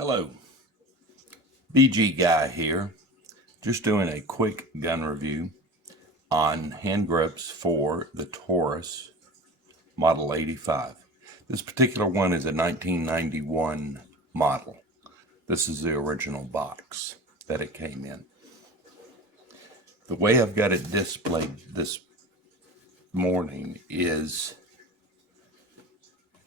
Hello, BG Guy here, just doing a quick gun review on hand grips for the Taurus Model 85. This particular one is a 1991 model. This is the original box that it came in. The way I've got it displayed this morning is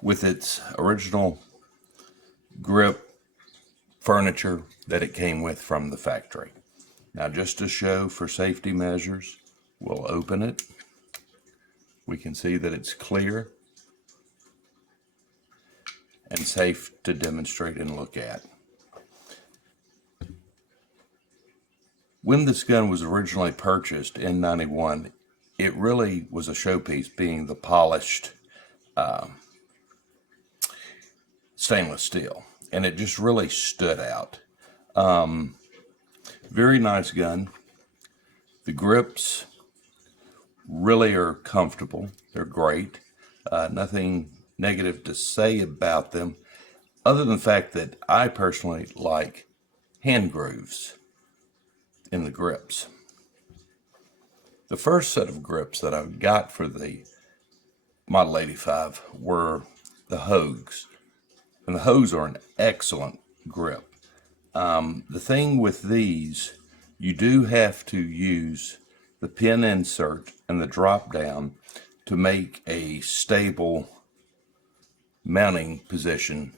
with its original grip furniture that it came with from the factory. Now, just to show for safety measures, we'll open it. We can see that it's clear and safe to demonstrate and look at. When this gun was originally purchased in '91, it really was a showpiece, being the polished stainless steel, and it just really stood out. Very nice gun. The grips really are comfortable. They're great. Nothing negative to say about them, other than the fact that I personally like hand grooves in the grips. The first set of grips that I got for the Model 85 were the Hogues. And the Hogues are an excellent grip. The thing with these, you do have to use the pin insert and the drop down to make a stable mounting position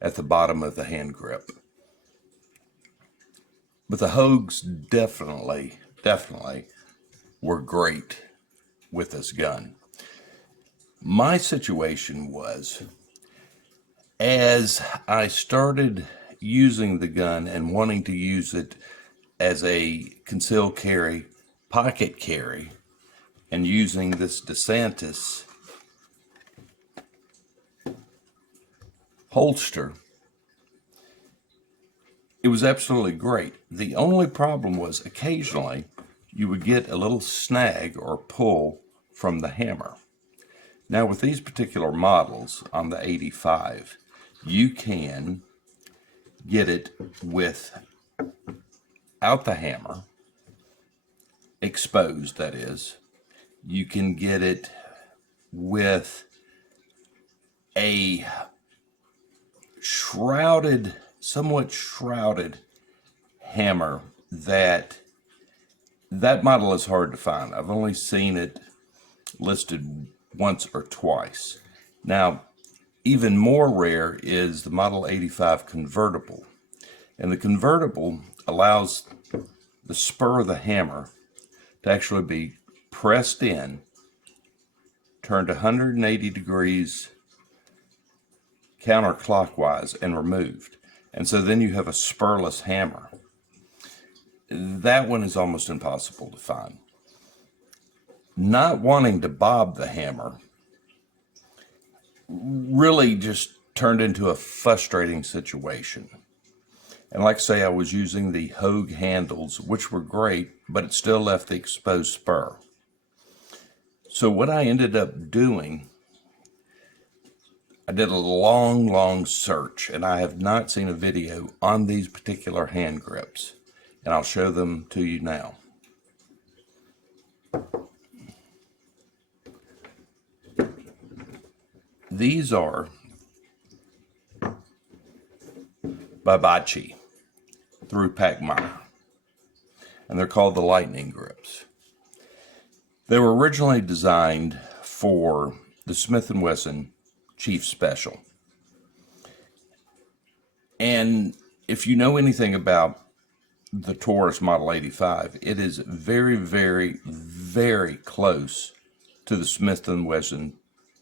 at the bottom of the hand grip. But the Hogues definitely were great with this gun. My situation was, as I started using the gun and wanting to use it as a concealed carry, pocket carry, and using this DeSantis holster, it was absolutely great. The only problem was occasionally you would get a little snag or pull from the hammer. Now, with these particular models on the 85, you can get it without the hammer, exposed that is. You can get it with a shrouded, somewhat shrouded hammer. That model is hard to find. I've only seen it listed once or twice. Now, even more rare is the Model 85 convertible. And the convertible allows the spur of the hammer to actually be pressed in, turned 180 degrees counterclockwise, and removed. And so then you have a spurless hammer. That one is almost impossible to find. Not wanting to bob the hammer really just turned into a frustrating situation. And like I say, I was using the Hogue handles, which were great, but it still left the exposed spur. So what I ended up doing, I did a long search, and I have not seen a video on these particular hand grips, and I'll show them to you now. These are by Bianchi through Pacmeyer, and they're called the Lightning grips. They were originally designed for the Smith & Wesson Chief Special. And if you know anything about the Taurus Model 85, it is very close to the Smith & Wesson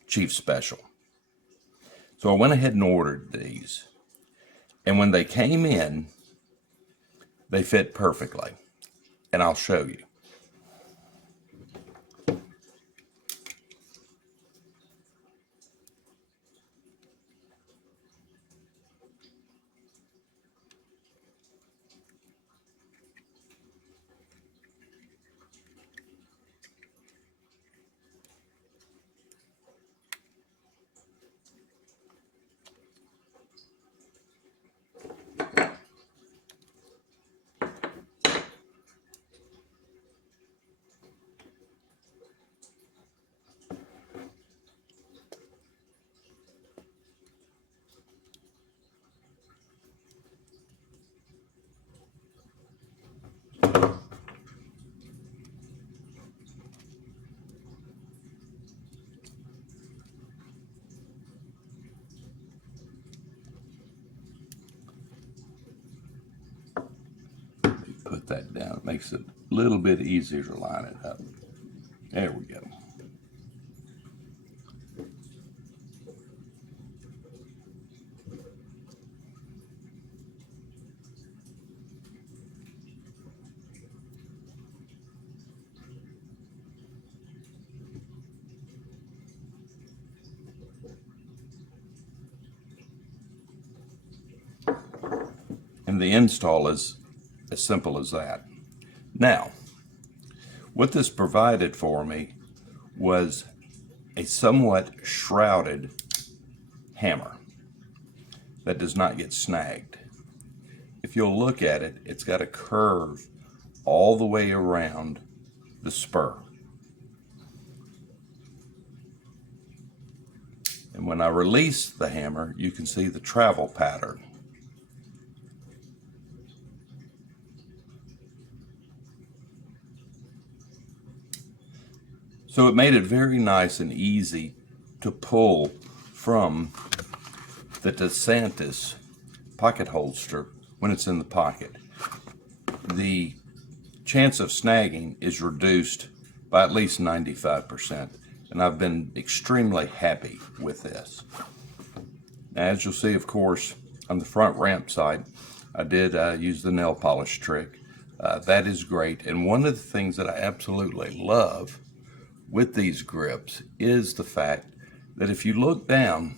Chief Special. So I went ahead and ordered these. And when they came in, they fit perfectly. And I'll show you. put that down. It makes it a little bit easier to line it up. There we go. And the install is as simple as that. Now, what this provided for me was a somewhat shrouded hammer that does not get snagged. If you'll look at it, it's got a curve all the way around the spur. And when I release the hammer, you can see the travel pattern. So it made it very nice and easy to pull from the DeSantis pocket holster when it's in the pocket. The chance of snagging is reduced by at least 95%, and I've been extremely happy with this. Now, as you'll see, of course, on the front ramp side, I did use the nail polish trick. That is great, and one of the things that I absolutely love with these grips is the fact that if you look down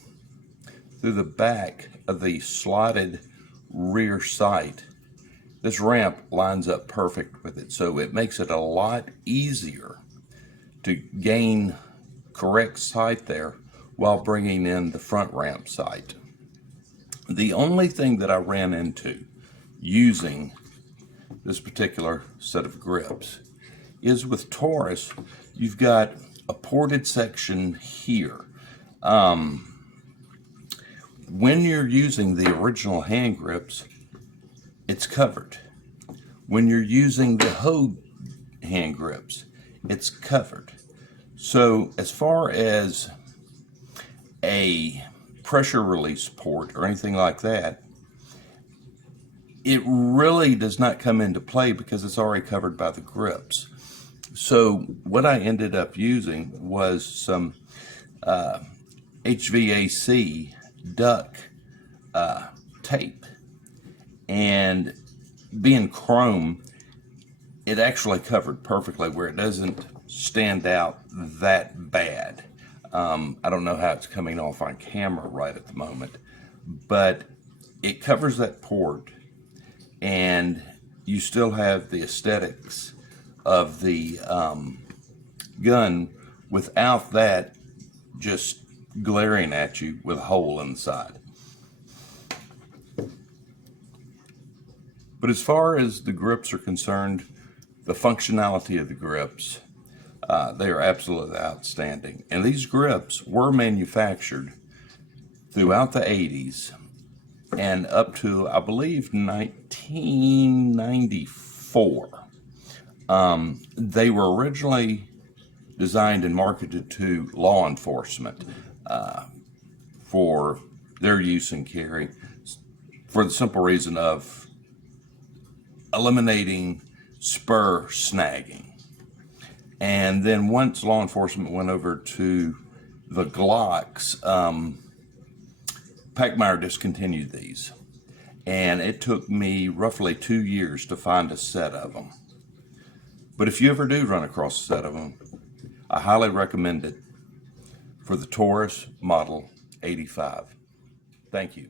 through the back of the slotted rear sight, this ramp lines up perfect with it. So it makes it a lot easier to gain correct sight there while bringing in the front ramp sight. The only thing that I ran into using this particular set of grips is with Taurus, you've got a ported section here. When you're using the original hand grips, it's covered. When you're using the Hogue hand grips, it's covered. So as far as a pressure release port or anything like that, it really does not come into play because it's already covered by the grips. So what I ended up using was some HVAC duck tape, and being chrome, it actually covered perfectly where it doesn't stand out that bad. I don't know how it's coming off on camera right at the moment, but it covers that port, and you still have the aesthetics of the gun without that just glaring at you with a hole inside. But as far as the grips are concerned, the functionality of the grips, they are absolutely outstanding. And these grips were manufactured throughout the 80s and up to, I believe, 1994. They were originally designed and marketed to law enforcement for their use and carry, for the simple reason of eliminating spur snagging. And then once law enforcement went over to the Glocks, Packmeyer discontinued these. And it took me roughly 2 years to find a set of them. But if you ever do run across a set of them, I highly recommend it for the Taurus Model 85. Thank you.